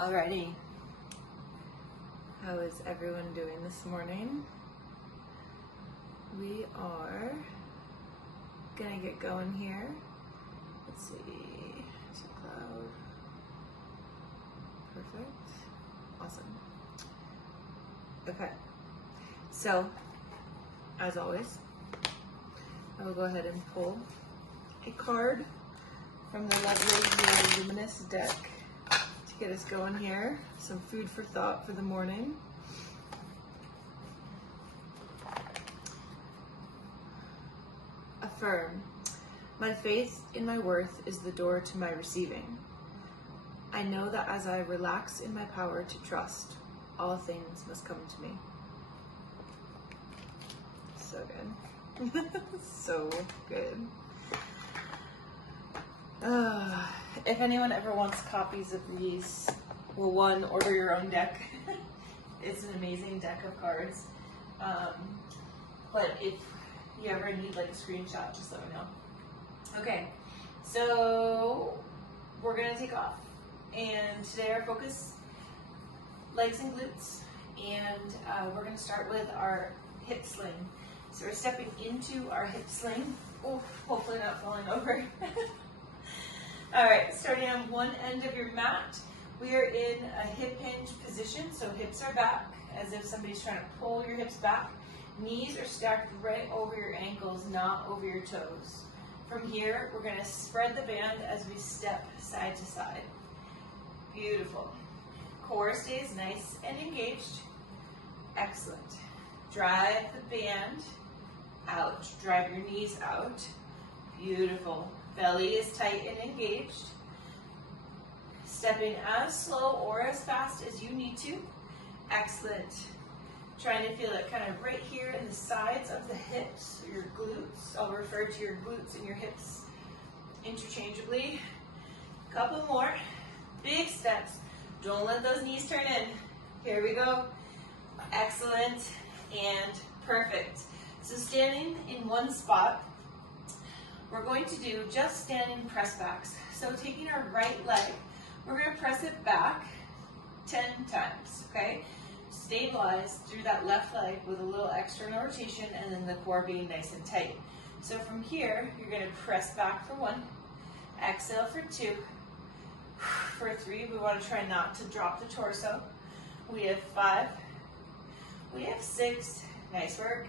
Alrighty, how is everyone doing this morning? We are gonna get going here. Let's see, cloud. Perfect, awesome. Okay, so as always, I will go ahead and pull a card from the lovely luminous deck to get us going here. Some food for thought for the morning. Affirm. My faith in my worth is the door to my receiving. I know that as I relax in my power to trust, all things must come to me. So good. So good. If anyone ever wants copies of these, well, one, order your own deck. It's an amazing deck of cards. But if you ever need like a screenshot, just let me know. Okay, so we're gonna take off. And today our focus, legs and glutes. And we're gonna start with our hip sling. So we're stepping into our hip sling. Oh, hopefully not falling over. All right, starting on one end of your mat, we are in a hip hinge position, so hips are back, as if somebody's trying to pull your hips back. Knees are stacked right over your ankles, not over your toes. From here, we're gonna spread the band as we step side to side. Beautiful. Core stays nice and engaged. Excellent. Drive the band out, drive your knees out. Beautiful. Belly is tight and engaged. Stepping as slow or as fast as you need to. Excellent. Trying to feel it kind of right here in the sides of the hips, your glutes. I'll refer to your glutes and your hips interchangeably. Couple more. Big steps. Don't let those knees turn in. Here we go. Excellent and perfect. So standing in one spot, we're going to do just standing press backs. So taking our right leg, we're going to press it back 10 times, okay? Stabilize through that left leg with a little external rotation and then the core being nice and tight. So from here, you're going to press back for 1, exhale for 2, for 3, we want to try not to drop the torso. We have 5, we have 6, nice work,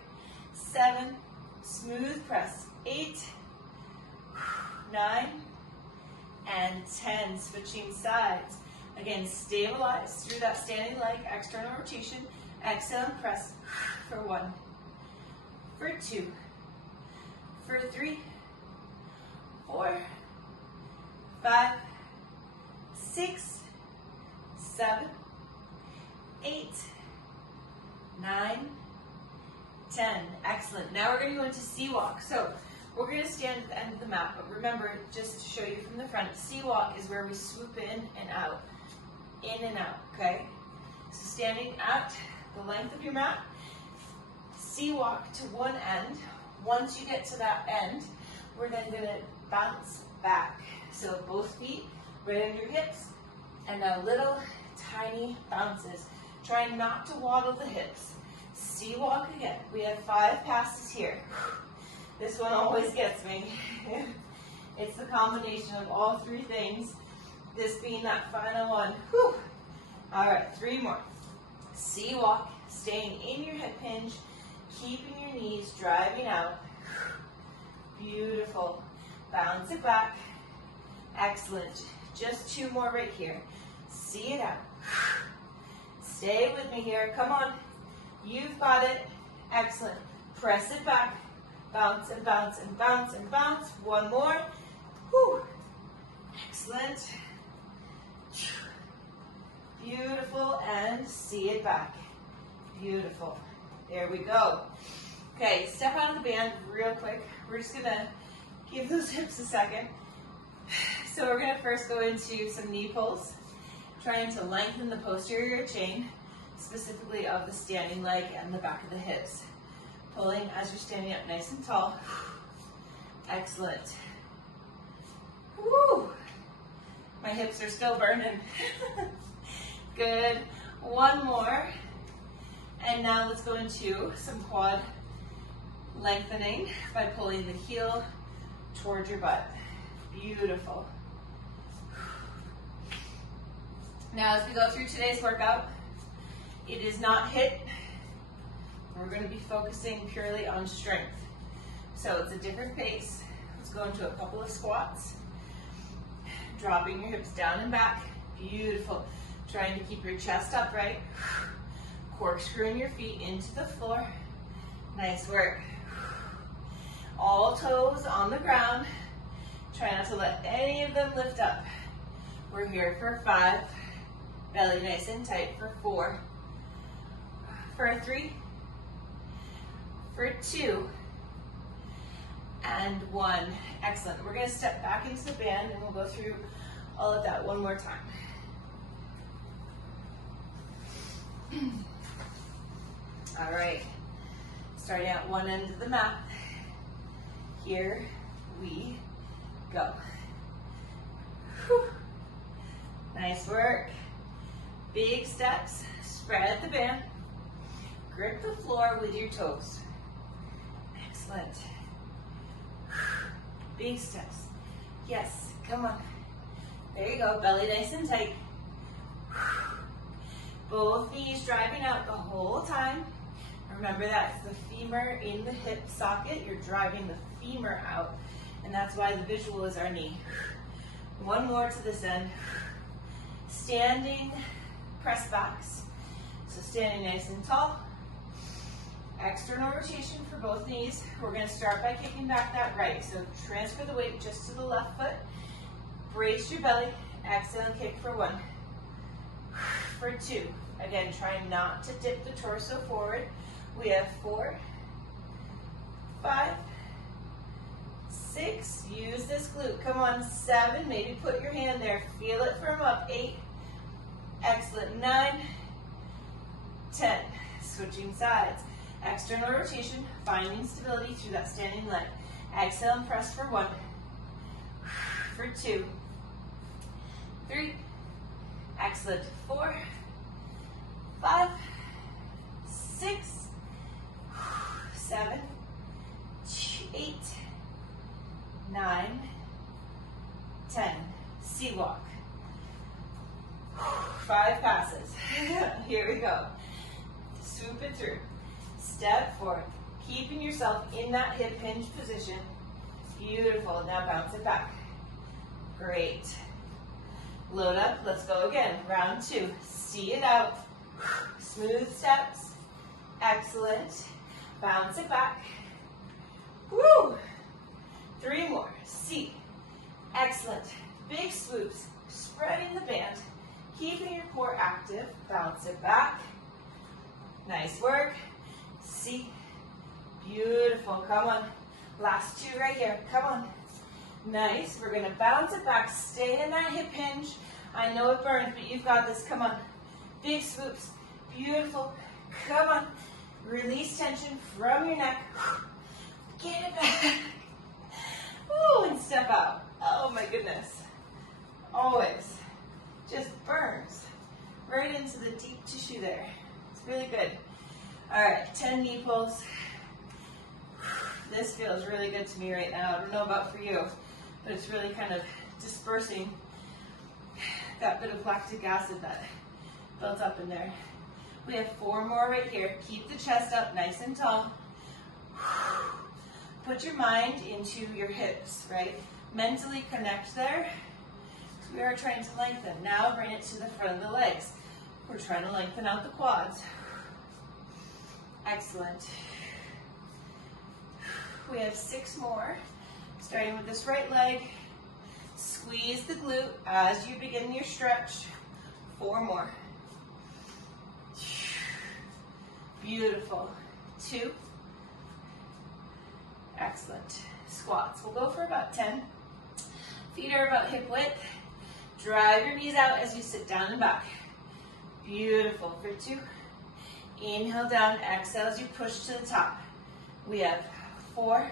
7, smooth press, 8, 9, and 10, switching sides. Again, stabilize through that standing leg, external rotation, exhale and press for 1, for 2, for 3, 4, 5, 6, 7, 8, 9, 10. Excellent. Now we're going to go into sea walk. So we're going to stand at the end of the mat, but remember, just to show you from the front, sea walk is where we swoop in and out, okay? So standing at the length of your mat, sea walk to one end. Once you get to that end, we're then going to bounce back. So both feet right under your hips, and now little tiny bounces. Try not to waddle the hips. Sea walk again. We have 5 passes here. This one always gets me. It's the combination of all 3 things, this being that final one. Whew. All right, 3 more. Sea walk, staying in your hip hinge, keeping your knees driving out. Beautiful. Bounce it back. Excellent. Just 2 more right here. See it out. Stay with me here. Come on. You've got it. Excellent. Press it back. Bounce and bounce and bounce and bounce. 1 more. Whew. Excellent. Beautiful. And see it back. Beautiful. There we go. Okay, step out of the band real quick. We're just going to give those hips a second. So we're going to first go into some knee pulls, trying to lengthen the posterior chain, specifically of the standing leg and the back of the hips. Pulling as you're standing up nice and tall. Excellent. Woo! My hips are still burning. Good. One more. And now let's go into some quad lengthening by pulling the heel towards your butt. Beautiful. Now as we go through today's workout, it is not HIIT. We're going to be focusing purely on strength. So it's a different pace. Let's go into a couple of squats. Dropping your hips down and back. Beautiful. Trying to keep your chest upright. Corkscrewing your feet into the floor. Nice work. All toes on the ground. Try not to let any of them lift up. We're here for 5. Belly nice and tight for 4. For 3. For 2. And 1. Excellent. We're going to step back into the band and we'll go through all of that one more time. All right. Starting at one end of the mat. Here we go. Whew. Nice work. Big steps. Spread the band. Grip the floor with your toes. Excellent. Big steps. Yes, come on. There you go, belly nice and tight. Both knees driving out the whole time. Remember that's the femur in the hip socket. You're driving the femur out, and that's why the visual is our knee. One more to this end. Standing press backs. So standing nice and tall. External rotation for both knees. We're going to start by kicking back that right. So transfer the weight just to the left foot. Brace your belly. Exhale and kick for 1. For 2. Again, try not to dip the torso forward. We have 4, 5, 6. Use this glute. Come on, 7. Maybe put your hand there. Feel it firm up. 8. Excellent. 9, 10. Switching sides. External rotation, finding stability through that standing leg. Exhale and press for 1. For 2. 3. Excellent. 4, 5, 6, 7, 8, 9, 10. Sea walk. 5 passes. Here we go. Swoop it through. Step forward. Keeping yourself in that hip hinge position. Beautiful. Now bounce it back. Great. Load up. Let's go again. Round 2. See it out. Smooth steps. Excellent. Bounce it back. Woo! 3 more. See. Excellent. Big swoops. Spreading the band. Keeping your core active. Bounce it back. Nice work. See. Beautiful. Come on. Last 2 right here. Come on. Nice. We're going to bounce it back. Stay in that hip hinge. I know it burns, but you've got this. Come on. Big swoops. Beautiful. Come on. Release tension from your neck. Get it back. Ooh, and step out. Oh my goodness. Always. Just burns right into the deep tissue there. It's really good. All right, 10 knee pulls. This feels really good to me right now. I don't know about for you, but it's really kind of dispersing that bit of lactic acid that built up in there. We have 4 more right here. Keep the chest up nice and tall. Put your mind into your hips, right? Mentally connect there. So we are trying to lengthen. Now bring it to the front of the legs. We're trying to lengthen out the quads. Excellent. We have 6 more. Starting with this right leg. Squeeze the glute as you begin your stretch. 4 more. Beautiful. 2. Excellent. Squats. We'll go for about 10. Feet are about hip width. Drive your knees out as you sit down and back. Beautiful. For 2. Inhale down, exhale as you push to the top. We have 4,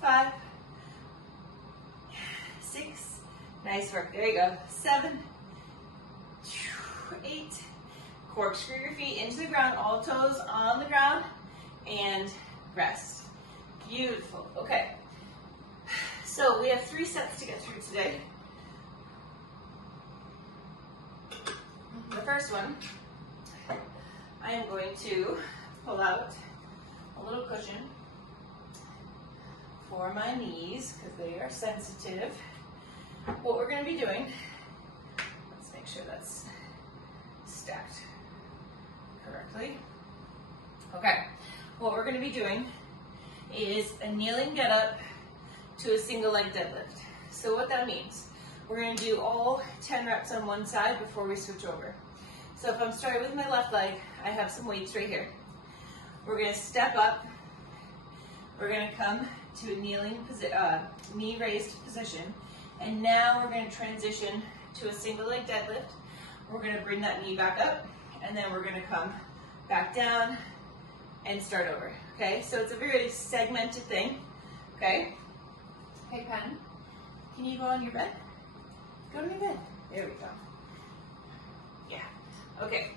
5, 6. Nice work. There you go. 7, 8. Corkscrew your feet into the ground, all toes on the ground, and rest. Beautiful. Okay. So we have 3 sets to get through today. The first one, I am going to pull out a little cushion for my knees because they are sensitive. What we're going to be doing, let's make sure that's stacked correctly. Okay, what we're going to be doing is a kneeling get up to a single leg deadlift. So what that means, we're going to do all 10 reps on one side before we switch over. So if I'm starting with my left leg, I have some weights right here. We're going to step up. We're going to come to a kneeling knee raised position. And now we're going to transition to a single leg deadlift. We're going to bring that knee back up, and then we're going to come back down and start over. Okay, so it's a very segmented thing. Okay. Hey, Pen, can you go on your bed? Go to your bed. There we go. Yeah. Okay.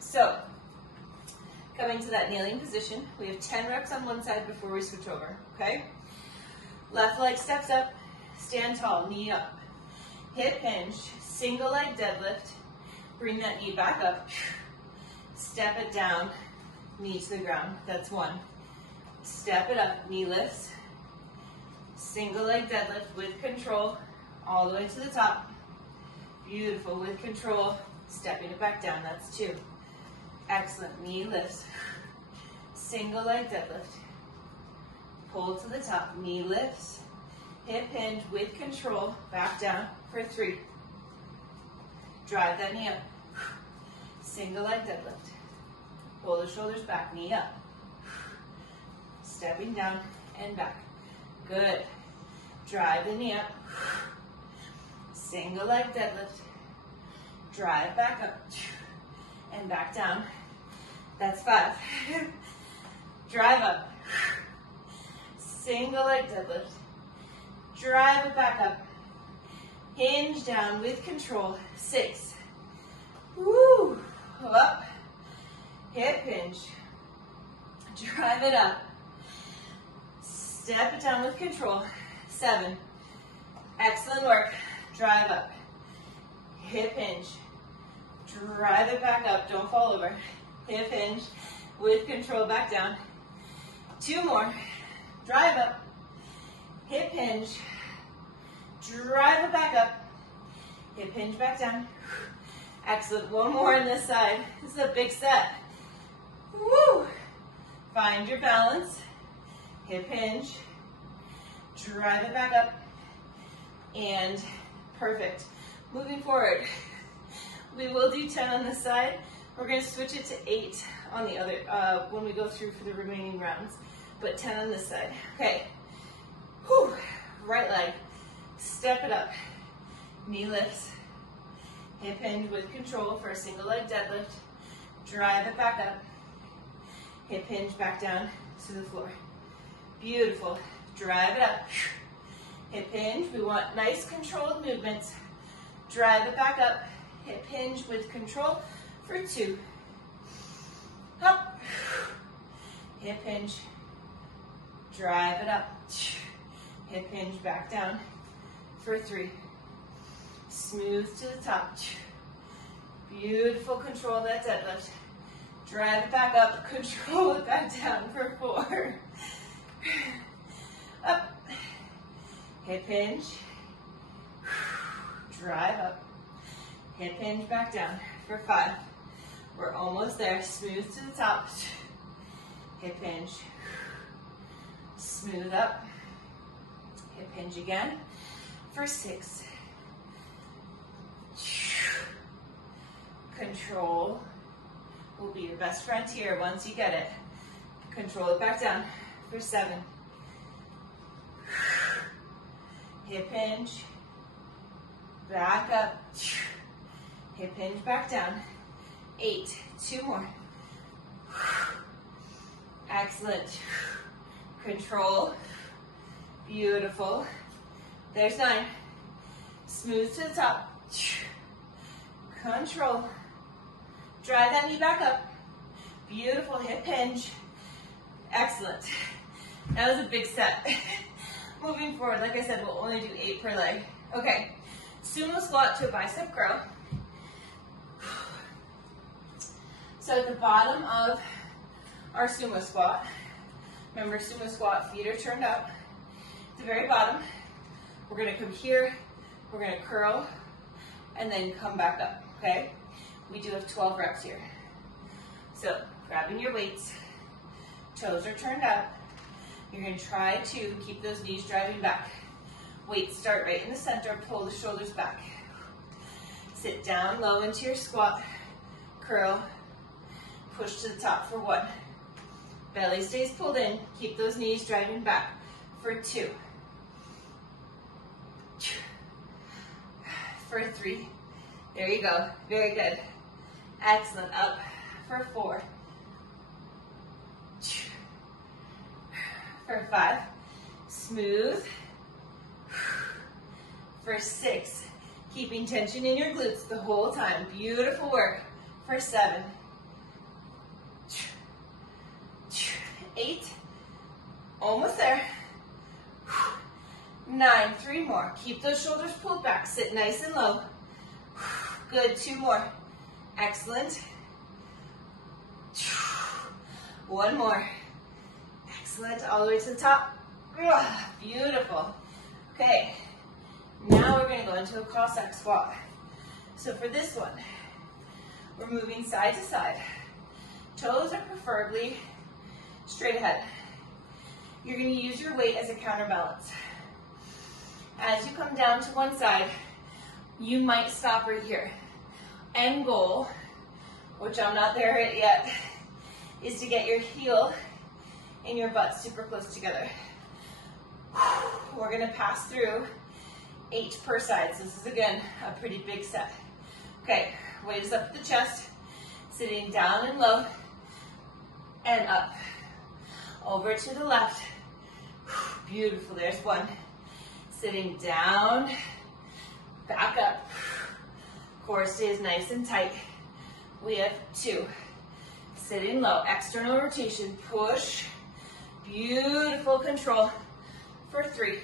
So, coming to that kneeling position, we have 10 reps on one side before we switch over. Okay. Left leg steps up. Stand tall, knee up. Hip hinge, single leg deadlift. Bring that knee back up. Step it down, knee to the ground. That's 1. Step it up, knee lifts. Single leg deadlift with control, all the way to the top. Beautiful, with control. Stepping it back down, that's 2. Excellent, knee lifts. Single leg deadlift. Pull to the top, knee lifts. Hip hinge with control, back down for 3. Drive that knee up. Single leg deadlift. Pull the shoulders back, knee up. Stepping down and back. Good. Drive the knee up. Single leg deadlift. Drive back up and back down. That's 5. Drive up. Single leg deadlift. Drive it back up. Hinge down with control. 6. Woo. Up. Hip hinge. Drive it up. Step it down with control. 7. Excellent work. Drive up. Hip hinge. Drive it back up. Don't fall over. Hip hinge with control, back down. 2 more. Drive up. Hip hinge. Drive it back up. Hip hinge back down. Excellent. 1 more on this side. This is a big set. Woo! Find your balance. Hip hinge. Drive it back up. And perfect. Moving forward, we will do 10 on this side. We're going to switch it to 8 on the other when we go through for the remaining rounds. But 10 on this side. Okay. Whew. Right leg. Step it up. Knee lifts. Hip hinge with control for a single leg deadlift. Drive it back up. Hip hinge back down to the floor. Beautiful. Drive it up. Hip hinge. We want nice controlled movements. Drive it back up. Hip hinge with control for 2. Up. Hip hinge. Drive it up. Hip hinge back down for 3. Smooth to the top. Beautiful. Control that deadlift. Drive it back up. Control it back down for 4. Up. Hip hinge. Drive up. Hip hinge back down for 5. We're almost there. Smooth to the top. Hip hinge. Smooth up. Hip hinge again for 6. Control will be your best friend here once you get it. Control it back down for 7. Hip hinge. Back up. Hip hinge back down. 8. 2 more. Excellent. Control. Beautiful. There's 9. Smooth to the top. control. Drive that knee back up. Beautiful hip hinge. Excellent. That was a big set. Moving forward, like I said, we'll only do 8 per leg. Okay, sumo squat to a bicep curl. So at the bottom of our sumo squat, remember sumo squat, feet are turned up. At the very bottom, we're gonna come here, we're gonna curl, and then come back up, okay? We do have 12 reps here. So grabbing your weights, toes are turned up. You're gonna try to keep those knees driving back. Weights start right in the center, pull the shoulders back. Sit down low into your squat, curl, push to the top for 1. Belly stays pulled in, keep those knees driving back for 2. For 3. There you go, very good. Excellent, up for 4. For 5, smooth. For 6, keeping tension in your glutes the whole time. Beautiful work. For 7, 8, almost there. 9, 3 more. Keep those shoulders pulled back. Sit nice and low. Good, 2 more. Excellent. 1 more. Excellent, all the way to the top. Beautiful. Okay, now we're gonna go into a Cossack squat. So for this one, we're moving side to side. Toes are preferably straight ahead. You're gonna use your weight as a counterbalance. As you come down to one side, you might stop right here. End goal, which I'm not there yet, is to get your heel and your butt super close together. We're gonna pass through 8 per side. So this is, again, a pretty big set. Okay, weight is up at the chest, sitting down and low, and up. Over to the left. Beautiful, there's 1. Sitting down, back up. Core stays nice and tight. We have 2. Sitting low, external rotation, push. Beautiful control for 3.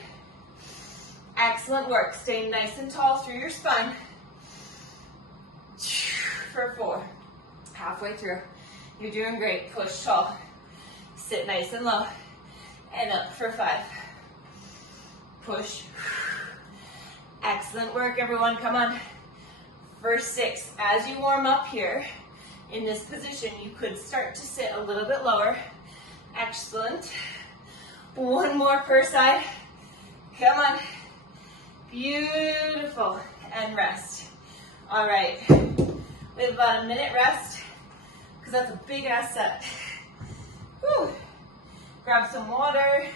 Excellent work. Staying nice and tall through your spine. For 4. Halfway through. You're doing great. Push tall. Sit nice and low. And up for 5. Push. Excellent work, everyone. Come on. For 6. As you warm up here, in this position, you could start to sit a little bit lower. Excellent. 1 more per side. Come on. Beautiful. And rest. All right. We have about a minute rest because that's a big ass set. Whew. Grab some water.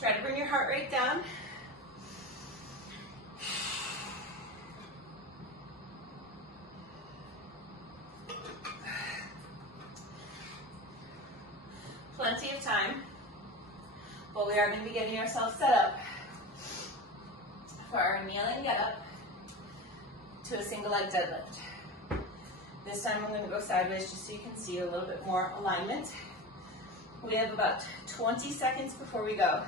Try to bring your heart rate down. Plenty of time, but we are going to be getting ourselves set up for our kneel and get up to a single leg deadlift. This time I'm going to go sideways just so you can see a little bit more alignment. We have about 20 seconds before we go.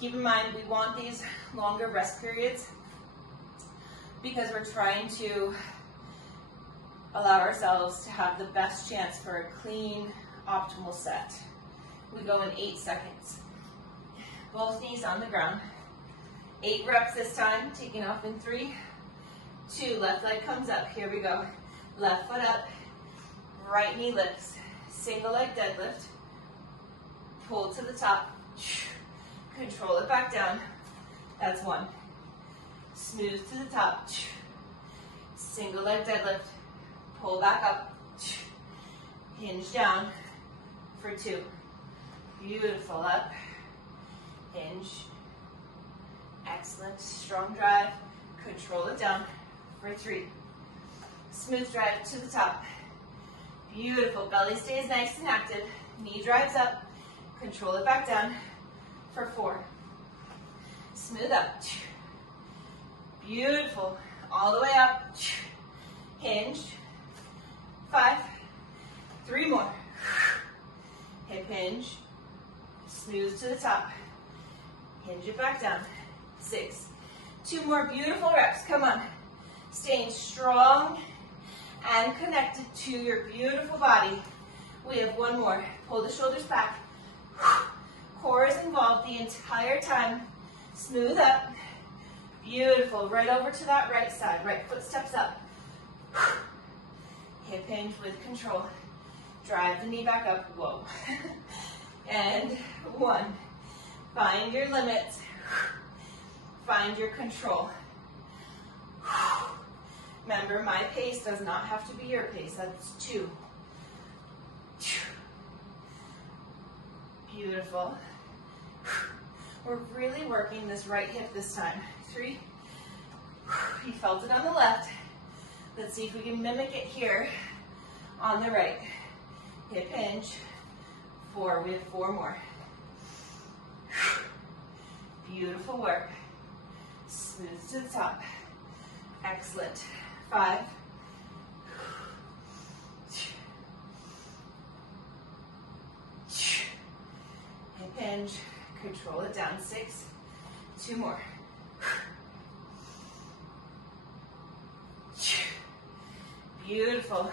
Keep in mind, we want these longer rest periods because we're trying to allow ourselves to have the best chance for a clean, optimal set. We go in 8 seconds. Both knees on the ground. 8 reps this time, taking off in 3, 2, left leg comes up, here we go. Left foot up, right knee lifts, single leg deadlift, pull to the top, control it back down, that's 1. Smooth to the top, single leg deadlift, pull back up, hinge down for 2. Beautiful, up, hinge, excellent, strong drive, control it down for 3. Smooth drive to the top, beautiful, belly stays nice and active, knee drives up, control it back down for 4. Smooth up, beautiful, all the way up, hinged, 5, 3 more, hip hinge, snooze to the top, hinge it back down, 6, 2 more beautiful reps, come on, staying strong and connected to your beautiful body. We have 1 more, pull the shoulders back, core is involved the entire time, smooth up, beautiful, right over to that right side, right foot steps up, hip hinge with control, drive the knee back up, whoa, and 1, find your limits, find your control. Remember, my pace does not have to be your pace, that's 2. Beautiful. We're really working this right hip this time. 3. You felt it on the left. Let's see if we can mimic it here on the right. Hip hinge. 4. We have 4 more. Beautiful work. Smooth to the top. Excellent. 5. Hip hinge. Control it down. 6. 2 more. Beautiful.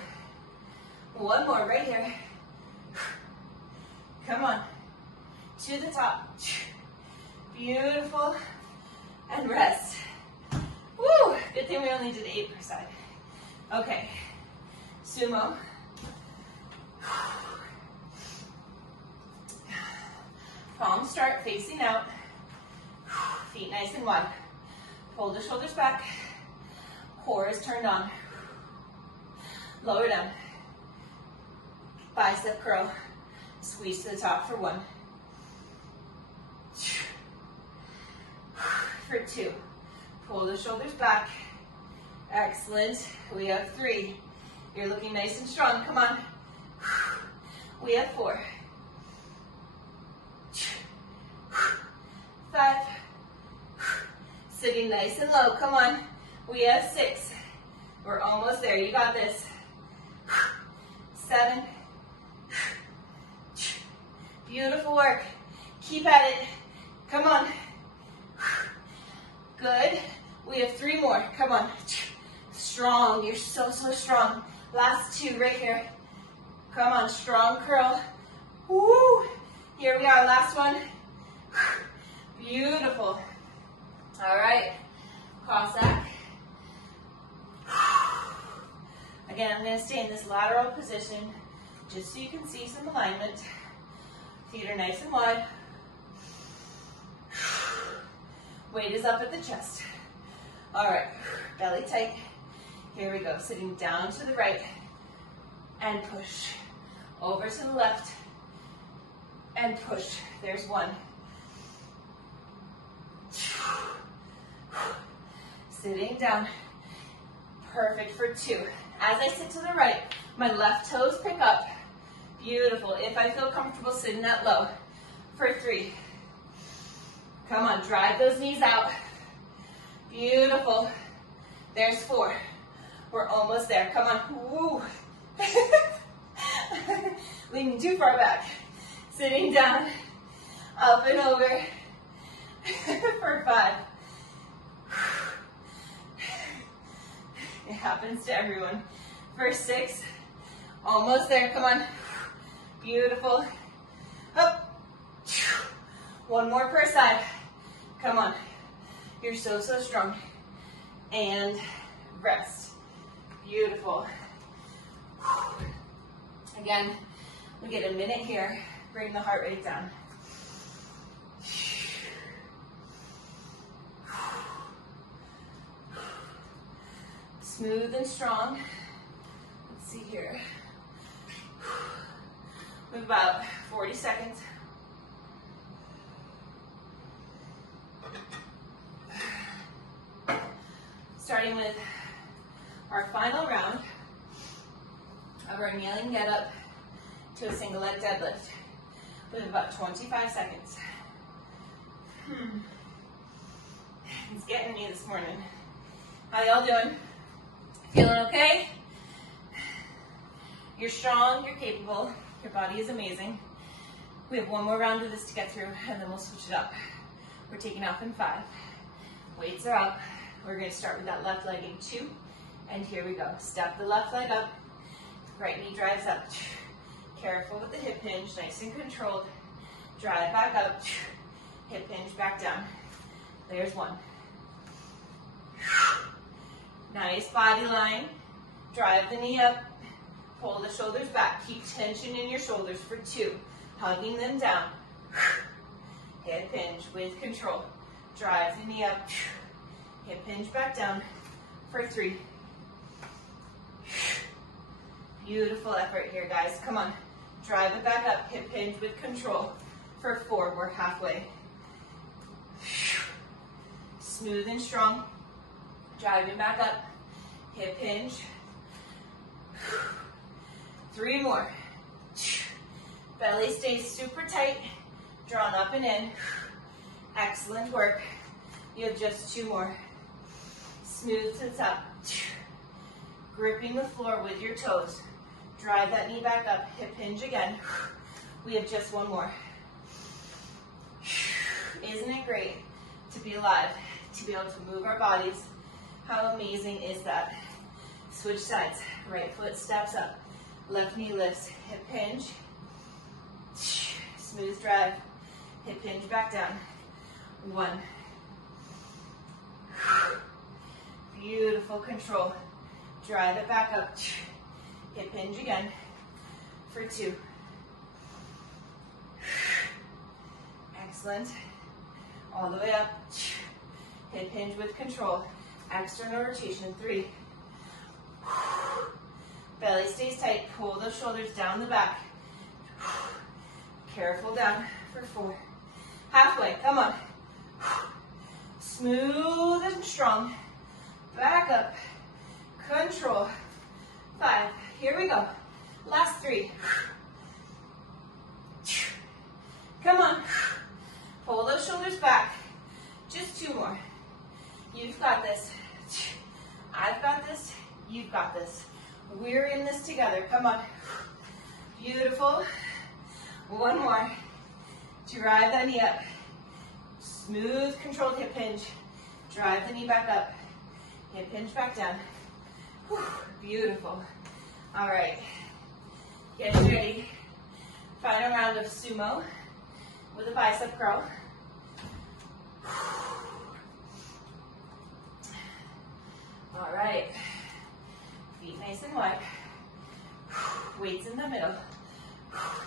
1 more right here. Come on. To the top. Beautiful. And rest. Woo! Good thing we only did 8 per side. Okay. Sumo. Palms start facing out. Feet nice and wide. Pull the shoulders back. Core is turned on. Lower down. Bicep curl. Squeeze to the top for 1. For 2. Pull the shoulders back. Excellent. We have 3. You're looking nice and strong. Come on. We have 4. 5. Sitting nice and low. Come on. We have 6. We're almost there. You got this. 7. Beautiful work. Keep at it. Come on. Good. We have 3 more. Come on. Strong. You're so, so strong. Last 2 right here. Come on. Strong curl. Woo. Here we are. Last one. Beautiful. All right. Cossack. Again, I'm going to stay in this lateral position just so you can see some alignment. Feet are nice and wide. Weight is up at the chest. All right, belly tight. Here we go, sitting down to the right and push. Over to the left and push. There's 1. Sitting down. Perfect for 2. As I sit to the right, my left toes pick up. Beautiful. If I feel comfortable sitting that low. For 3. Come on, drive those knees out. Beautiful. There's 4. We're almost there. Come on. Woo. Leaning too far back. Sitting down. Up and over. For 5. It happens to everyone. For 6. Almost there. Come on. Beautiful. Up. 1 more per side. Come on. You're so, so strong. And rest. Beautiful. Again, we get a minute here. Bring the heart rate down. Smooth and strong. Let's see here. We have about 40 seconds. Starting with our final round of our kneeling get up to a single leg deadlift. We have about 25 seconds. It's getting me this morning. How y'all doing? Feeling okay? You're strong, you're capable, your body is amazing. We have one more round of this to get through, and then we'll switch it up. We're taking off in 5. Weights are up. We're going to start with that left leg in 2, and here we go. Step the left leg up, right knee drives up. Careful with the hip hinge, nice and controlled. Drive back up, hip hinge back down. There's 1. Nice body line. Drive the knee up, pull the shoulders back. Keep tension in your shoulders for 2. Hugging them down. Hip hinge with control. Drive the knee up, hip hinge back down for 3. Beautiful effort here, guys. Come on. Drive it back up, hip hinge with control for 4. We're halfway. Smooth and strong. Drive it back up, hip hinge. 3 more. Belly stays super tight, drawn up and in. Excellent work. You have just 2 more. Smooth to the top. Gripping the floor with your toes. Drive that knee back up, hip hinge again. We have just 1 more. Isn't it great to be alive, to be able to move our bodies? How amazing is that? Switch sides. Right foot steps up. Left knee lifts. Hip hinge. Smooth drive. Hip hinge back down. 1. Beautiful control. Drive it back up. Hip hinge again for 2. Excellent. All the way up. Hip hinge with control. External rotation, 3. Belly stays tight. Pull those shoulders down the back. Careful down for 4. Halfway, come on. Smooth and strong. Back up. Control. 5. Here we go. Last 3. Come on. Pull those shoulders back. Just 2 more. You've got this. I've got this. You've got this. We're in this together. Come on. Beautiful. 1 more. Drive that knee up. Smooth, controlled hip hinge. Drive the knee back up. Hip hinge back down. Whew, beautiful. All right. Get ready. Final round of sumo with a bicep curl. All right. Feet nice and wide. Weights in the middle.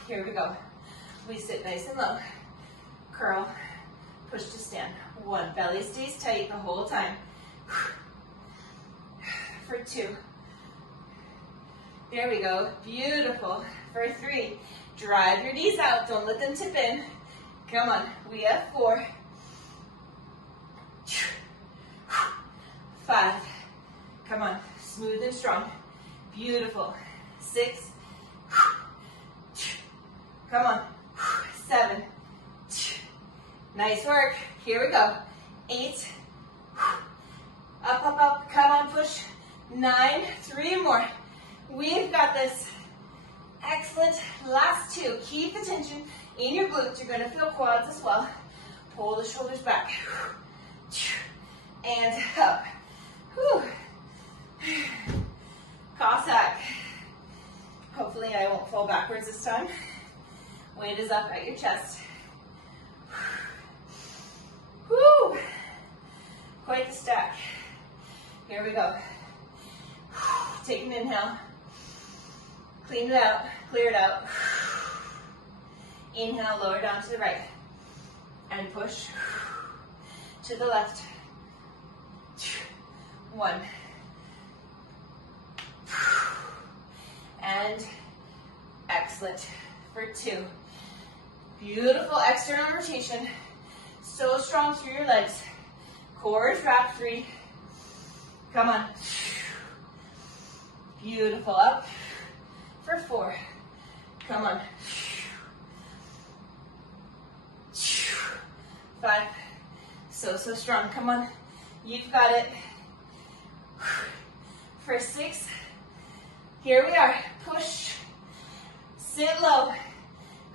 Here we go. We sit nice and low. Curl. Push to stand. 1. Belly stays tight the whole time. For 2. There we go. Beautiful. For 3. Drive your knees out. Don't let them tip in. Come on. We have 4. 5. Come on. Smooth and strong. Beautiful. 6. Come on. 7. Nice work. Here we go. 8. Up, up, up. Come on, push. 9. 3 more. We've got this. Excellent. Last 2. Keep the tension in your glutes. You're going to feel quads as well. Pull the shoulders back. And up. Whew. Cossack. Hopefully I won't fall backwards this time. Weight is up at your chest. Whew. Quite the stack. Here we go. Take an inhale. Clean it out. Clear it out. Inhale, lower down to the right. And push to the left. 1. And excellent for 2. Beautiful external rotation. So strong through your legs. Core is wrapped. 3. Come on. Beautiful. Up for 4. Come on. 5. So strong. Come on. You've got it. For 6. Here we are. Push Sit low.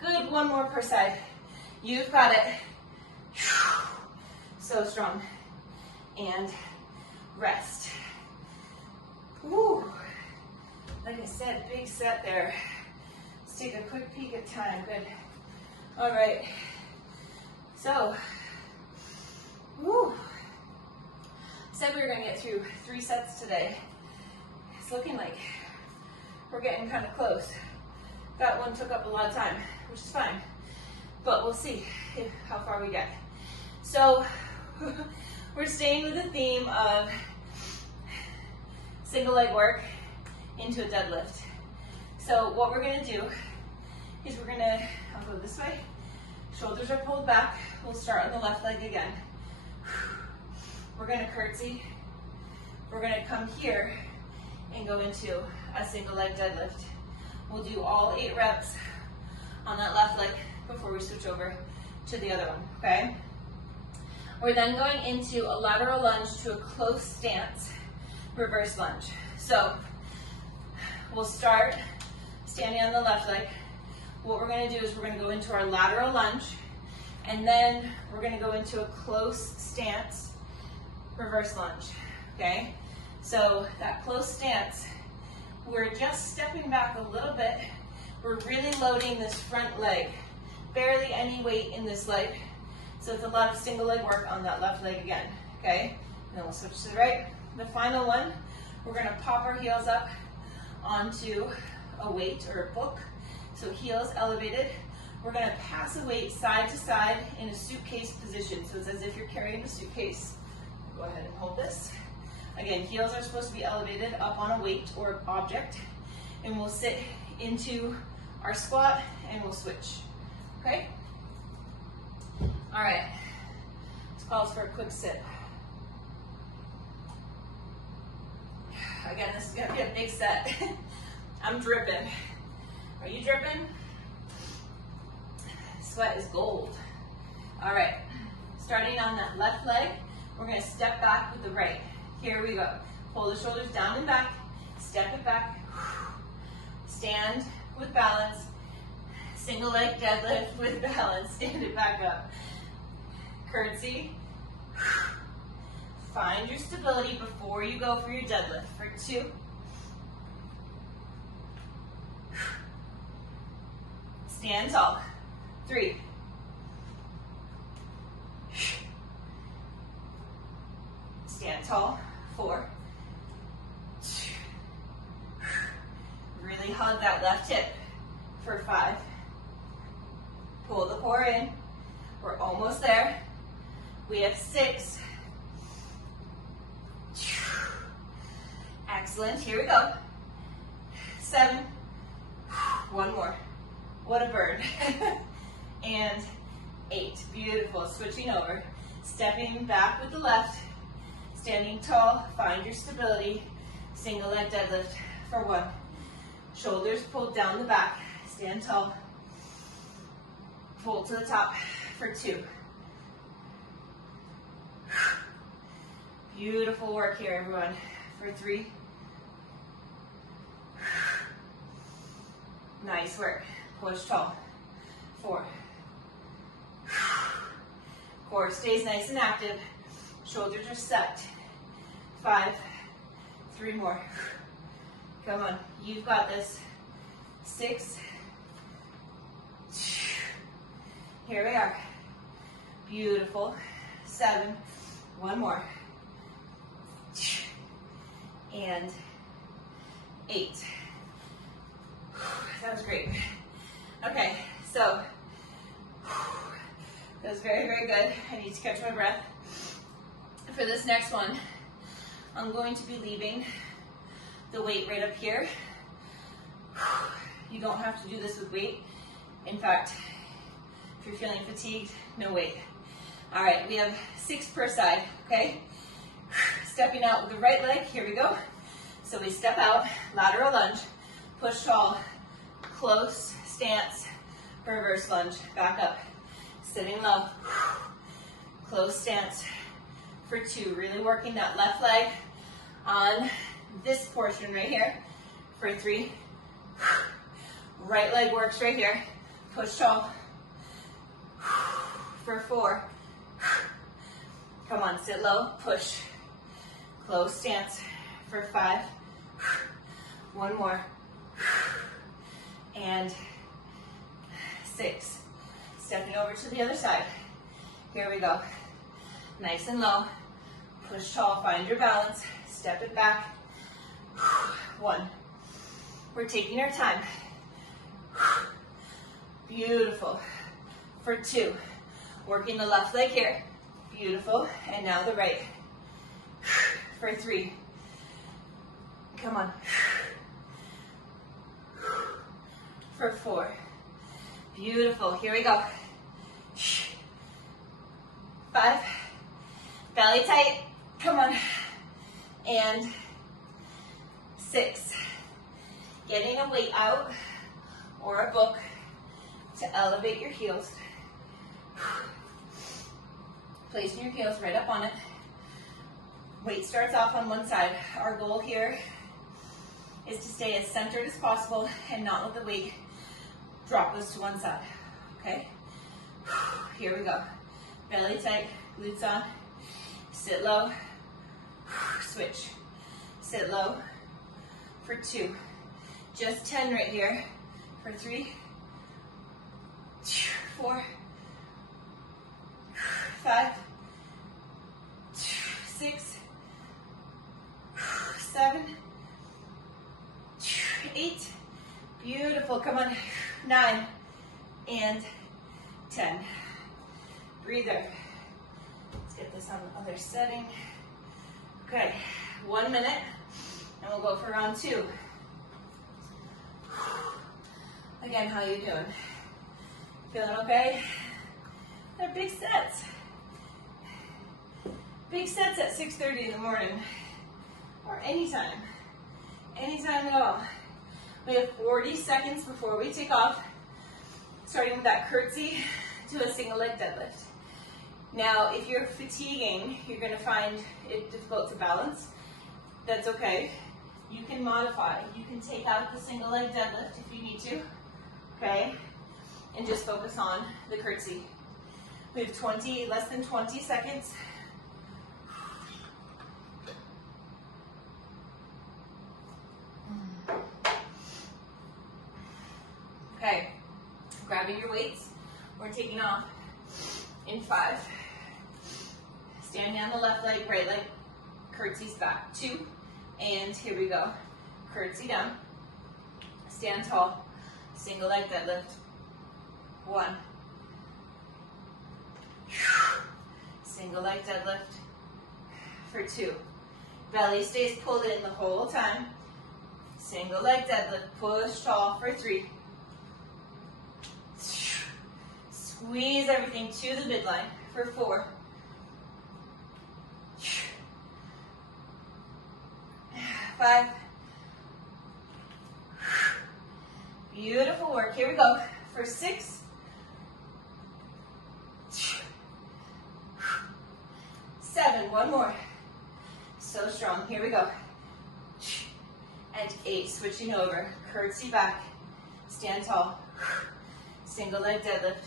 Good, one more per side. You've got it. So strong. And rest. Woo. Like I said, big set there. Let's take a quick peek at time. Good. All right. So, woo. Said we were going to get through 3 sets today. It's looking like we're getting kind of close. That one took up a lot of time, which is fine. But we'll see how far we get. So, we're staying with the theme of single leg work into a deadlift. So what we're going to do is I'll go this way. Shoulders are pulled back. We'll start on the left leg again. We're going to curtsy. We're going to come here and go into a single leg deadlift. We'll do all 8 reps on that left leg before we switch over to the other one, okay? We're then going into a lateral lunge to a close stance, reverse lunge. So we'll start standing on the left leg. What we're going to do is we're going to go into our lateral lunge, and then we're going to go into a close stance, reverse lunge, okay? So that close stance, we're just stepping back a little bit. We're really loading this front leg. Barely any weight in this leg. So it's a lot of single leg work on that left leg again, okay? And then we'll switch to the right. The final one, we're gonna pop our heels up onto a weight or a book. So heels elevated. We're gonna pass a weight side to side in a suitcase position. So it's as if you're carrying a suitcase. Go ahead and hold this. Again, heels are supposed to be elevated up on a weight or object. And we'll sit into our squat and we'll switch, okay? All right, this calls for a quick sip. Again, this is gonna be a big set. I'm dripping. Are you dripping? Sweat is gold. All right, starting on that left leg, we're gonna step back with the right. Here we go. Pull the shoulders down and back, step it back. Stand with balance. Single leg deadlift with balance, stand it back up. Curtsy. Find your stability before you go for your deadlift. For 2. Stand tall. 3. Stand tall. 4. Really hug that left hip. For 5. Pull the core in. We're almost there. We have 6. Excellent. Here we go. 7. 1 more. What a burn. And 8. Beautiful. Switching over. Stepping back with the left. Standing tall. Find your stability. Single leg deadlift for 1. Shoulders pulled down the back. Stand tall. Pull to the top for 2. Beautiful work here, everyone. For 3. Nice work. Push tall. 4. Core stays nice and active. Shoulders are set. 5. 3 more. Come on. You've got this. 6. Here we are. Beautiful. 7. 1 more. And 8. That was great. Okay, so that was very, very good. I need to catch my breath. For this next one, I'm going to be leaving the weight right up here. You don't have to do this with weight. In fact, if you're feeling fatigued, no weight. All right, we have 6 per side, okay? Stepping out with the right leg, here we go. So we step out, lateral lunge, push tall, close stance, reverse lunge, back up, sitting low, close stance for 2. Really working that left leg on this portion right here for 3. Right leg works right here. Push tall. For 4. Come on, sit low, push. Close stance for 5. 1 more. And 6. Stepping over to the other side. Here we go. Nice and low. Push tall, find your balance. Step it back. 1. We're taking our time. Beautiful. For 2. Working the left leg here. Beautiful. And now the right. For 3. Come on. For 4. Beautiful. Here we go. 5. Belly tight. Come on. And 6. Getting a weight out or a book to elevate your heels. Placing your heels right up on it. Weight starts off on one side. Our goal here is to stay as centered as possible and not let the weight drop us to one side. Okay? Here we go. Belly tight, glutes on. Sit low. Switch. Sit low. For 2. Just 10 right here. For 3. 4. 5. 6. 7. 8. Beautiful. Come on. 9. And 10. Breather. Let's get this on the other setting. Okay. 1 minute. And we'll go for round 2. Again, how you doing? Feeling okay? They're big sets. Big sets at 6:30 in the morning. Or anytime. Anytime at all. We have 40 seconds before we take off. Starting with that curtsy to a single leg deadlift. Now, if you're fatiguing, you're going to find it difficult to balance. That's okay. You can modify. You can take out the single leg deadlift if you need to. Okay? And just focus on the curtsy. We have less than 20 seconds. Okay, grabbing your weights. We're taking off in 5. Standing on the left leg, right leg, curtsies back. 2, and here we go. Curtsy down. Stand tall. Single leg deadlift. 1. Single leg deadlift. For 2. Belly stays pulled in the whole time. Single leg deadlift. Push tall for 3. Squeeze everything to the midline for 4. 5. Beautiful work. Here we go. For 6. 7. 1 more. So strong. Here we go. And 8. Switching over. Curtsy back. Stand tall. Single leg deadlift.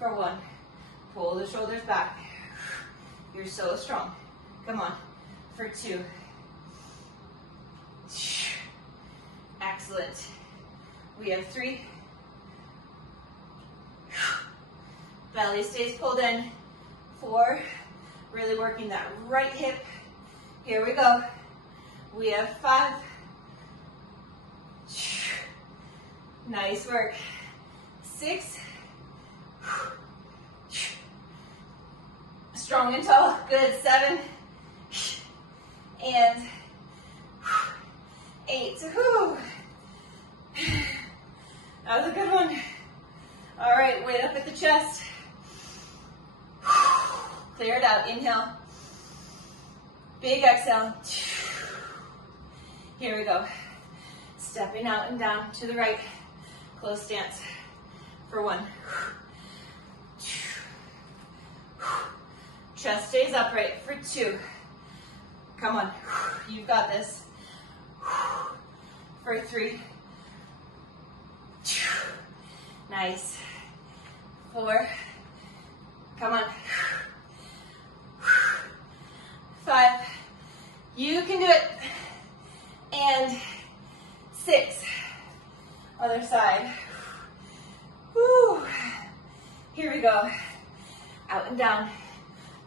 For 1. Pull the shoulders back. You're so strong. Come on. For 2. Excellent. We have 3. Belly stays pulled in. 4. Really working that right hip. Here we go. We have 5. Nice work. 6. Strong and tall. Good. 7. And 8. Whew. That was a good one. All right, weight up at the chest. Clear it out. Inhale. Big exhale. Here we go. Stepping out and down to the right. Close stance for 1. Chest stays upright for 2. Come on. You've got this. For 3. Nice. 4. Come on. 5. You can do it. And 6. Other side. Woo. Here we go. Out and down.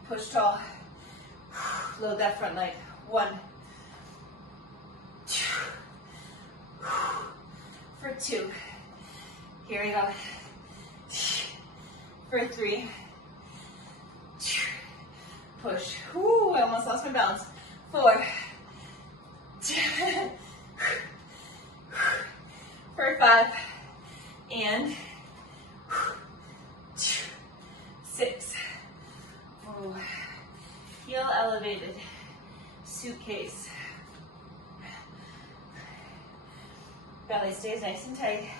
Push tall. Load that front leg. 1. 2. For 2. Here we go. For 3. Push. Woo, I almost lost my balance. 4. For 5. And 6. Oh. Heel elevated. Suitcase. Belly stays nice and tight.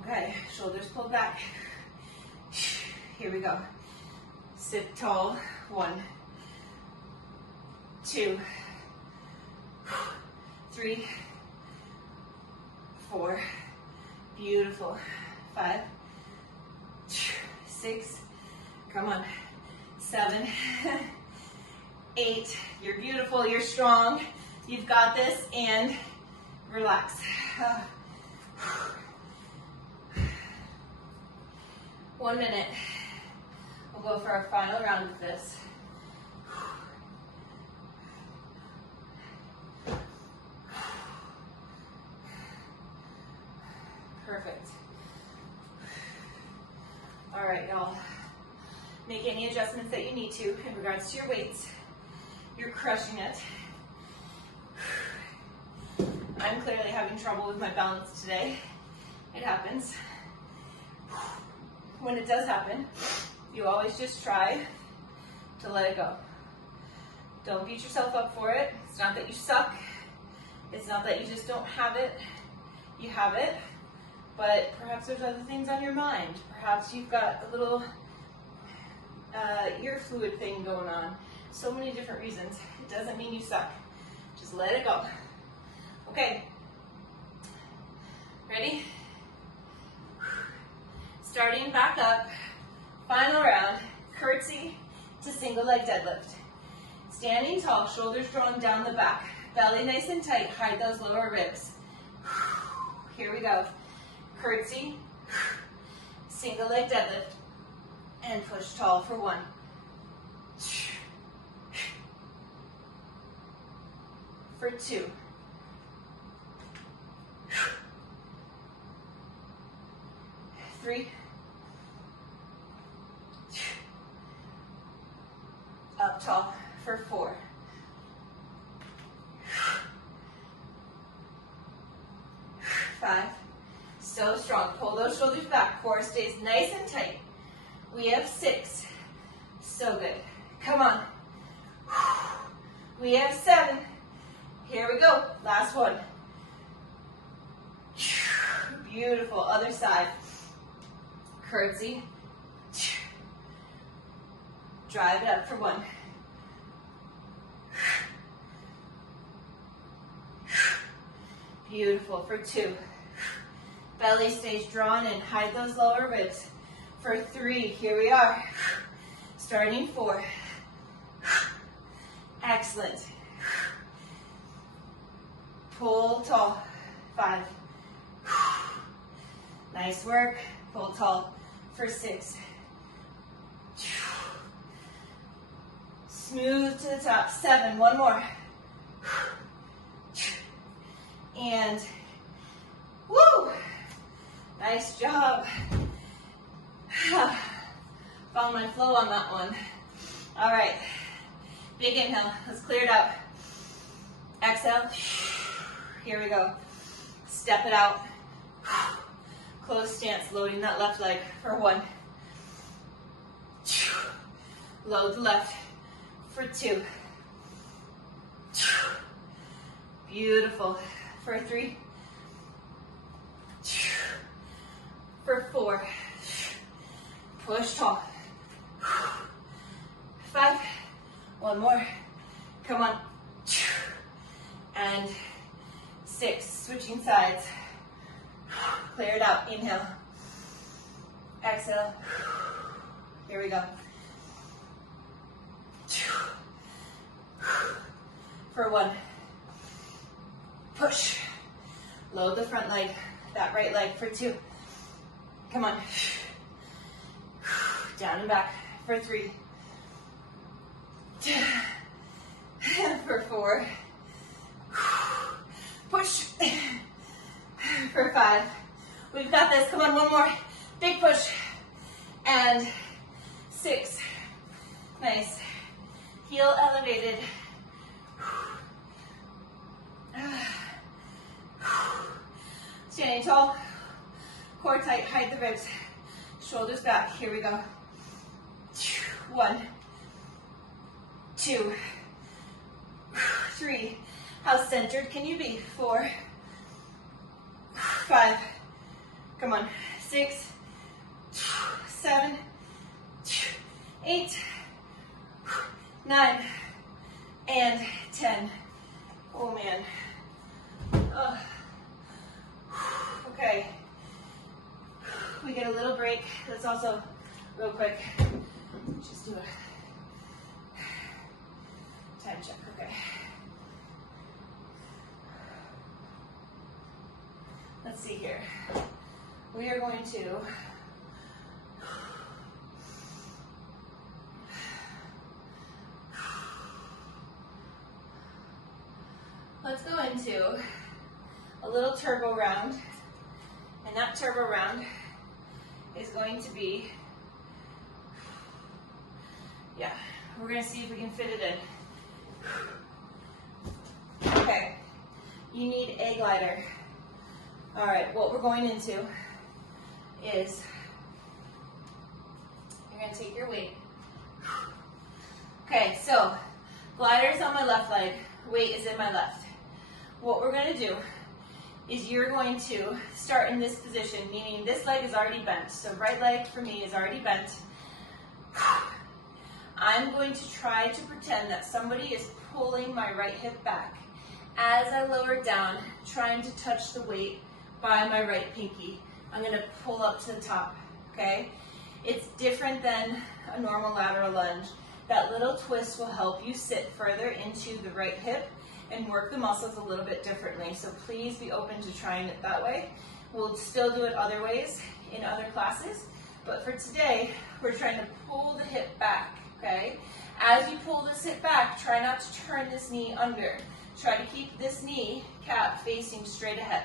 Okay, shoulders pulled back. Here we go. Sit tall. 1, 2, 3, 4. Beautiful. 5, 6. Come on. 7, 8. You're beautiful. You're strong. You've got this. And relax. 1 minute. We'll go for our final round of this. Perfect. All right, y'all. Make any adjustments that you need to in regards to your weights. You're crushing it. I'm clearly having trouble with my balance today. It happens. When it does happen, you always just try to let it go. Don't beat yourself up for it. It's not that you suck. It's not that you just don't have it. You have it, but perhaps there's other things on your mind. Perhaps you've got a little ear fluid thing going on. So many different reasons. It doesn't mean you suck. Just let it go. Okay. Ready? Starting back up. Final round. Curtsy to single leg deadlift. Standing tall, shoulders drawn down the back. Belly nice and tight. Hide those lower ribs. Here we go. Curtsy, single leg deadlift, and push tall for 1. For 2. 3. Up tall for 4. 5. So strong. Pull those shoulders back. Core stays nice and tight. We have 6. So good. Come on. We have 7. Here we go. Last one. Beautiful. Other side. Curtsy. Drive it up for 1. Beautiful. For 2. Belly stays drawn in. Hide those lower ribs. For 3. Here we are. Starting 4. Excellent. Pull tall. 5. Nice work. Pull tall for 6. Smooth to the top. 7. One more. And woo! Nice job. Found my flow on that one. All right. Big inhale. Let's clear it out. Exhale. Here we go. Step it out. Close stance, loading that left leg for 1. Load the left for 2. Beautiful. For 3. For 4. Push tall. 5. One more. Come on. And 6. Switching sides. Clear it out. Inhale. Exhale. Here we go. For 1. Push. Load the front leg, that right leg for 2. Come on. Down and back for 3. For 4. Push. For 5. We've got this. Come on, one more. Big push. And 6. Nice. Heel elevated. Standing tall. Core tight. Hide the ribs. Shoulders back. Here we go. 1, 2, 3. How centered can you be? 4, 5. Come on. 6, 7, 8, 9, and 10. Oh man. Okay. We get a little break. Let's also, real quick, just do a time check. Okay. Let's see here. We are going to let's go into a little turbo round, and that turbo round is going to be, we're going to see if we can fit it in. Okay, you need a glider. All right, what we're going into is you're going to take your weight. Okay, so glider is on my left leg, weight is in my left. What we're going to do is you're going to start in this position, meaning this leg is already bent. So right leg for me is already bent. I'm going to try to pretend that somebody is pulling my right hip back. As I lower down, trying to touch the weight by my right pinky. I'm going to pull up to the top, okay? It's different than a normal lateral lunge. That little twist will help you sit further into the right hip and work the muscles a little bit differently. So please be open to trying it that way. We'll still do it other ways in other classes, but for today, we're trying to pull the hip back, okay? As you pull this hip back, try not to turn this knee under. Try to keep this knee cap facing straight ahead,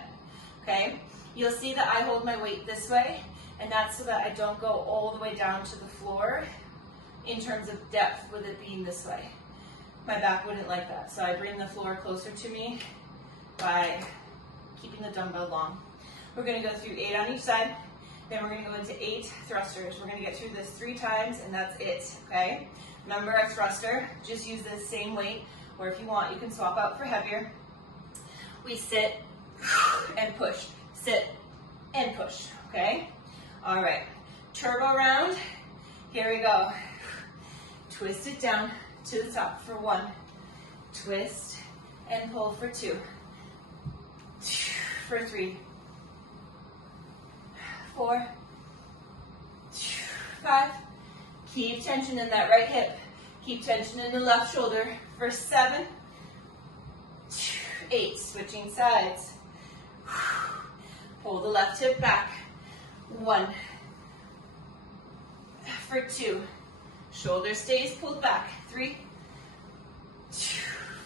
okay? You'll see that I hold my weight this way, and that's so that I don't go all the way down to the floor in terms of depth with it being this way. My back wouldn't like that, so I bring the floor closer to me by keeping the dumbbell long. We're going to go through 8 on each side, then we're going to go into 8 thrusters. We're going to get through this 3 times, and that's it, okay? Remember, a thruster, just use the same weight, or if you want, you can swap out for heavier. We sit and push, sit and push, okay? All right, turbo round, here we go. Twist it down to the top for 1, twist and pull for 2, for 3, 4, 5, keep tension in that right hip, keep tension in the left shoulder for 7, 8, switching sides, pull the left hip back, 1, for 2, shoulder stays pulled back, 3,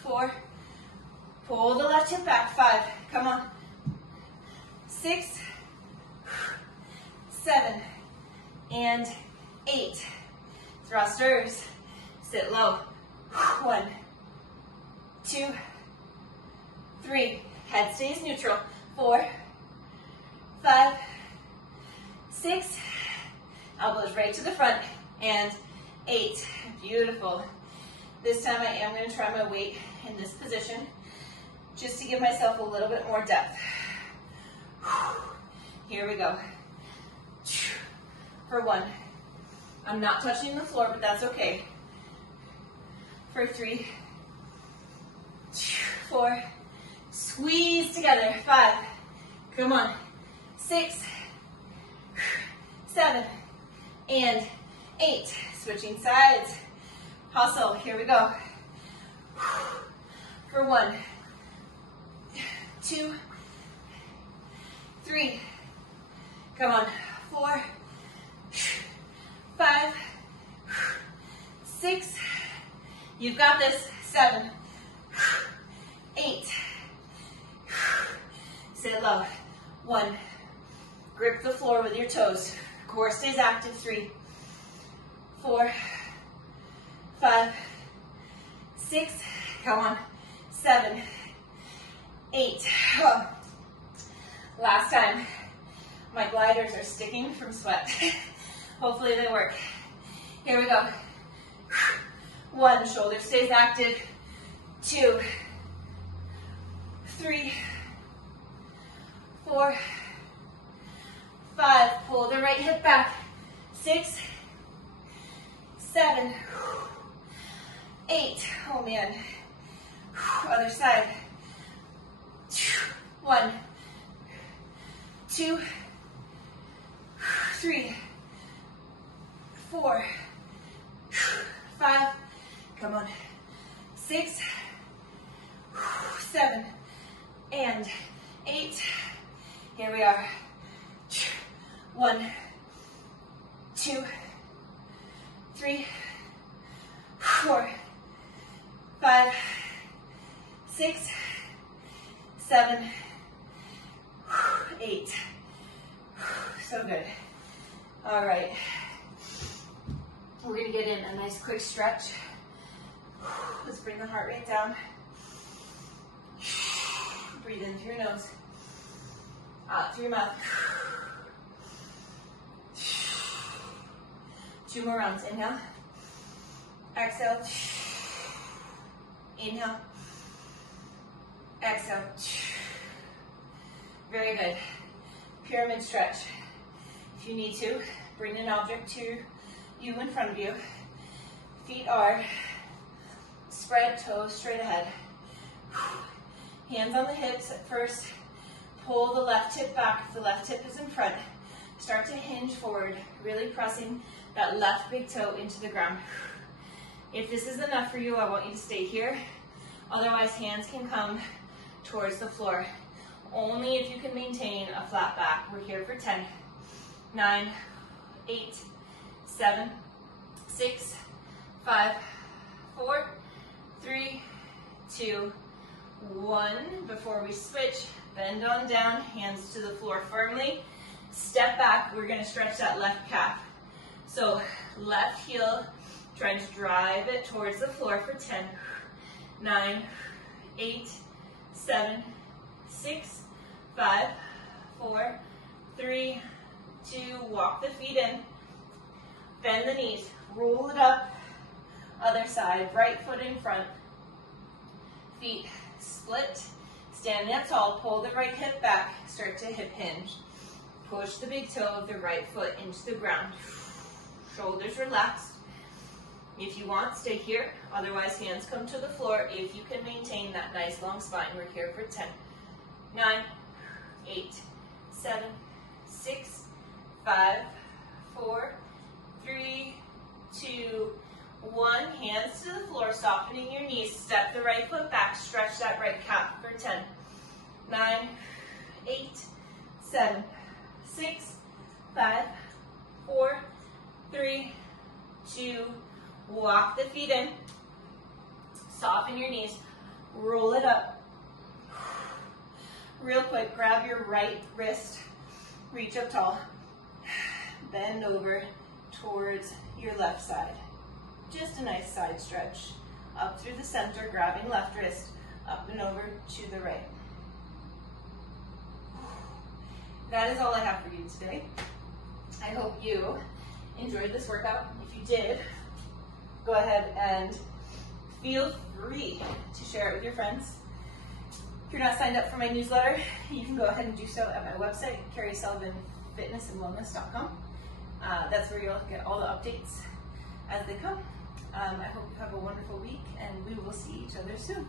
4, pull the left hip back, 5, come on, 6, 7, and 8, thrusters, sit low, 1, 2, 3, head stays neutral, 4, 5, 6, elbows right to the front, and 8, beautiful. This time I am going to try my weight in this position, just to give myself a little bit more depth. Here we go. For 1, I'm not touching the floor, but that's okay. For 3, 4, squeeze together, 5, come on, 6, 7, and 8. Switching sides. Hustle, here we go. For 1, 2, 3, come on, 4, 5, 6, you've got this, 7, 8, sit low, 1, grip the floor with your toes, core stays active, 3, 4, 5, 6, come on, 7, 8, last time. My gliders are sticking from sweat. Hopefully they work. Here we go. 1, shoulder stays active. 2, 3, 4, 5, pull the right hip back. 6, 7, 8, oh man. Other side. 1, 2, 3, 4, 5, come on, 6, 7, and 8. Here we are. 1, 2, 3, 4, 5, 6, 7, 8. So good. All right. We're going to get in a nice quick stretch. Let's bring the heart rate down. Breathe in through your nose. Out through your mouth. 2 more rounds. Inhale. Exhale. Inhale. Exhale. Very good. Pyramid stretch. If you need to, bring an object to you in front of you. Feet are spread, toes straight ahead. Hands on the hips at first. Pull the left hip back if the left hip is in front. Start to hinge forward, really pressing that left big toe into the ground. If this is enough for you, I want you to stay here. Otherwise, hands can come towards the floor. Only if you can maintain a flat back. We're here for 10, 9, 8, 7, 6, 5, 4, 3, 2, 1. Before we switch, bend on down, hands to the floor firmly. Step back, we're gonna stretch that left calf. So left heel, trying to drive it towards the floor for 10, 9, 8, 7, 6, 5, 4, 3, 2, walk the feet in, bend the knees, roll it up, other side, right foot in front, feet split, standing up tall, pull the right hip back, start to hip hinge, push the big toe of the right foot into the ground, shoulders relaxed. If you want, stay here, otherwise hands come to the floor if you can maintain that nice long spine. We're here for 10, 9, 8, 7, 6, 5, 4, 3, 2, 1. Hands to the floor, softening your knees. Step the right foot back, stretch that right calf for 10, 9, 8, 7, 6, 5, 4, 3, 2, walk the feet in. Soften your knees, roll it up. Real quick, grab your right wrist, reach up tall, bend over towards your left side. Just a nice side stretch. Up through the center, grabbing left wrist, up and over to the right. That is all I have for you today. I hope you enjoyed this workout. If you did, go ahead and feel free to share it with your friends. If you're not signed up for my newsletter, you can go ahead and do so at my website, carriesullivanfitnessandwellness.com. That's where you'll get all the updates as they come. I hope you have a wonderful week, and we will see each other soon.